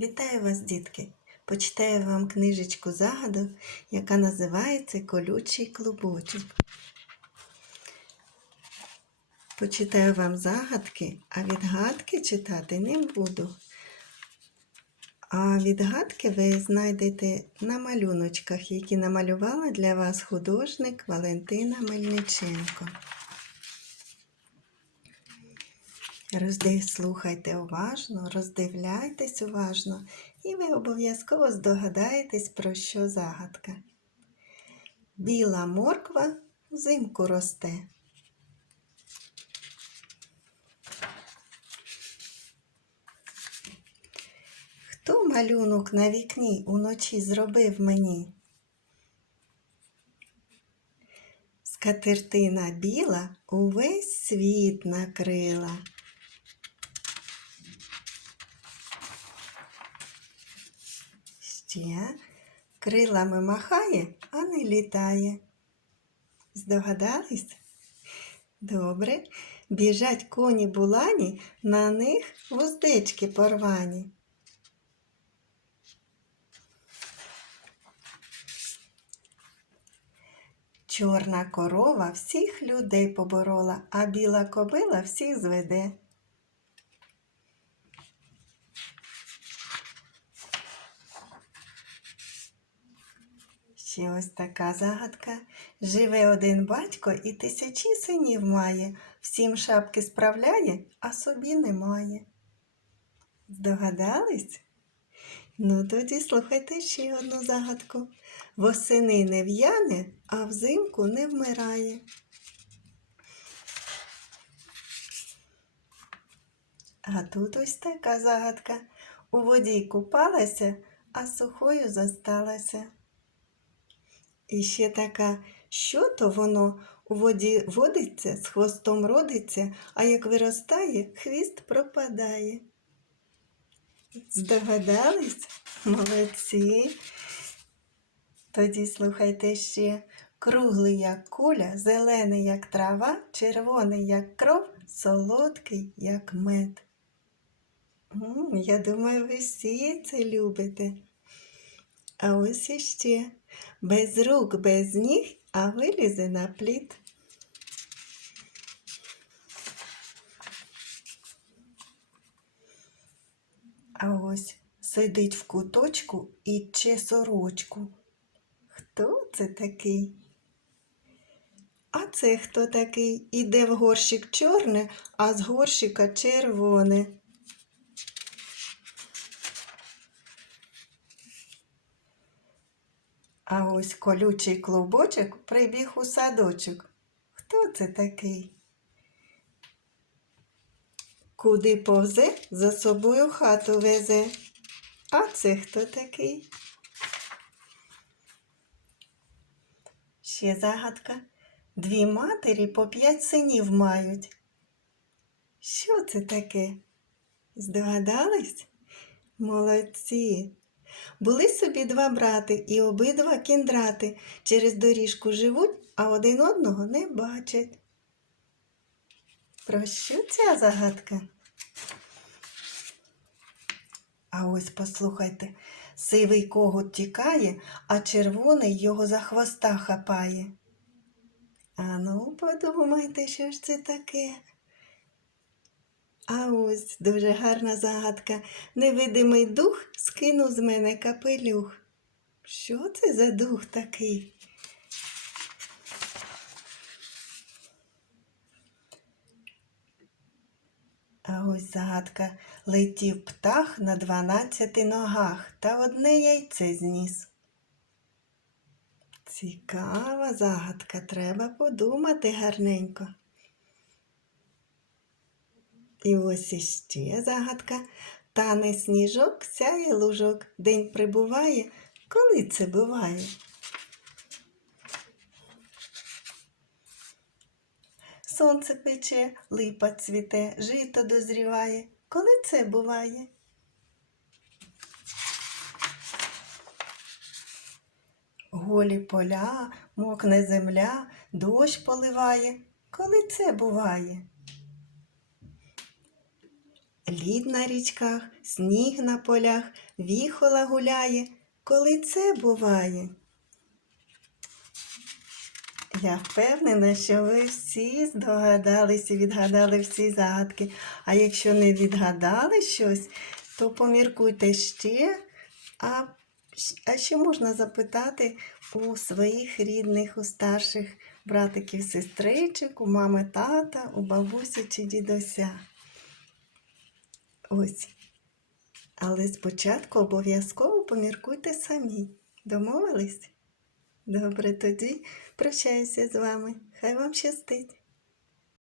Вітаю вас, дітки! Почитаю вам книжечку загадок, яка називається Колючий клубочок. Почитаю вам загадки, а відгадки читати не буду. А відгадки ви знайдете на малюночках, які намалювала для вас художник Валентина Мельниченко. Розди, слухайте уважно, роздивляйтесь уважно, і ви обов'язково здогадаєтесь, про що загадка. Біла морква взимку росте. Хто малюнок на вікні уночі зробив мені? Скатертина біла увесь світ накрила. Ще крилами махає, а не літає. Здогадались? Добре. Біжать коні булані, на них вуздечки порвані. Чорна корова всіх людей поборола, а біла кобила всіх зведе. Ще ось така загадка. Живе один батько і тисячі синів має, всім шапки справляє, а собі немає. Здогадались? Ну, тоді слухайте ще одну загадку. Восени не в'яне, а взимку не вмирає. А тут ось така загадка. У воді купалася, а сухою зосталася. І ще така, що то воно у воді водиться, з хвостом родиться, а як виростає, хвіст пропадає. Здогадались? Молодці. Тоді слухайте ще. Круглий, як куля, зелений, як трава, червоний, як кров, солодкий, як мед. М, Я думаю, ви всі це любите. А ось іще. Без рук, без ніг, а вилізе на плід. А ось сидить в куточку і че сорочку. Хто це такий? А це хто такий? Іде в горщик чорне, а з горщика червоне. А ось колючий клубочок прибіг у садочок. Хто це такий? Куди повзе, за собою хату везе. А це хто такий? Ще загадка. Дві матері по п'ять синів мають. Що це таке? Здогадались? Молодці. Були собі два брати і обидва кіндрати. Через доріжку живуть, а один одного не бачать. Про що ця загадка? А ось послухайте, сивий когут тікає, а червоний його за хвоста хапає. А ну, подумайте, що ж це таке. А ось дуже гарна загадка. Невидимий дух скинув з мене капелюх. Що це за дух такий? А ось загадка. Летів птах на дванадцяти ногах та одне яйце зніс. Цікава загадка, треба подумати гарненько. І ось іще загадка. Тане сніжок, сяє лужок, день прибуває. Коли це буває? Сонце пече, липа цвіте, жито дозріває. Коли це буває? Голі поля, мокне земля, дощ поливає. Коли це буває? Лід на річках, сніг на полях, віхола гуляє. Коли це буває? Я впевнена, що ви всі здогадалися відгадали всі загадки. А якщо не відгадали щось, то поміркуйте ще. А, а ще можна запитати у своїх рідних, у старших братиків, сестричок, у мами, тата, у бабусі чи дідуся. Ось. Але спочатку обов'язково поміркуйте самі. Домовились? Добре, тоді прощаюся з вами. Хай вам щастить.